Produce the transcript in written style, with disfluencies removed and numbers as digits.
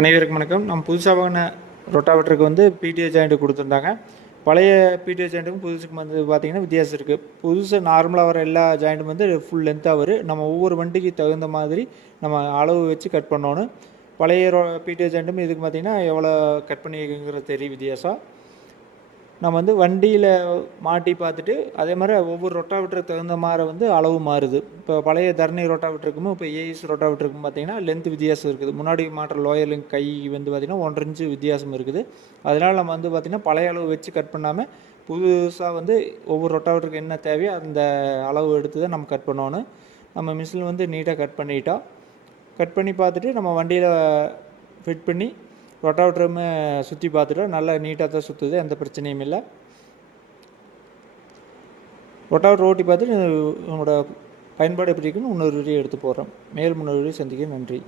அனைவருக்கும் வணக்கம். நம்ம புதுசாக வாங்கின ரொட்டாவேட்டருக்கு வந்து பிடிஓ ஜாயிண்ட்டு கொடுத்துருந்தாங்க. பழைய பிடிஓ ஜாயிண்ட்டுக்கும் புதுசுக்கும் வந்து பார்த்திங்கன்னா வித்தியாசம் இருக்குது. புதுசு நார்மலாக வர எல்லா ஜாயிண்ட்டும் வந்து ஃபுல் லென்த்தாக வரும். நம்ம ஒவ்வொரு வண்டிக்கு தகுந்த மாதிரி நம்ம அளவு வச்சு கட் பண்ணணும். பழைய பிடிஓ ஜாயிண்ட்டும் இதுக்கு பார்த்திங்கன்னா எவ்வளோ கட் பண்ணியிருக்குங்கிறது தெரியும் வித்தியாசம். நம்ம வந்து வண்டியில் மாட்டி பார்த்துட்டு அதே மாதிரி ஒவ்வொரு ரொட்டாவேட்டருக்கு தகுந்த மாதிரி வந்து அளவு மாறுது. இப்போ பழைய தரணி ரொட்டாவேட்டருக்கும் இப்போ ஏஎஸ் ரொட்டாவேட்டருக்கும் பார்த்திங்கன்னா லென்த் வித்தியாசம் இருக்குது. முன்னாடி மாட்டுற லோயர் லிங்க் கை வந்து பார்த்திங்கன்னா 1.5 இன்ச்சு வித்தியாசம் இருக்குது. அதனால் நம்ம வந்து பார்த்திங்கன்னா பழைய அளவு வச்சு கட் பண்ணாமல் புதுசாக வந்து ஒவ்வொரு ரொட்டாவேட்டருக்கு என்ன தேவையோ அந்த அளவு எடுத்து தான் நம்ம கட் பண்ணணும். நம்ம மிஷினில் வந்து நீட்டாக கட் பண்ணிட்டோம். கட் பண்ணி பார்த்துட்டு நம்ம வண்டியில் ஃபிட் பண்ணி ரொட்டாவேட்டருமே சுற்றி பார்த்துட்டோம். நல்லா நீட்டாக தான் சுற்றுது, எந்த பிரச்சனையும் இல்லை. ரொட்டாவேட்டர் ஓட்டி பார்த்துட்டு உங்களோட பயன்பாடு எப்படி இருக்குன்னு இன்னொரு வீடியோ எடுத்து போடுறோம். மேல் முன்னொரு வீடியோ சந்திக்க நன்றி.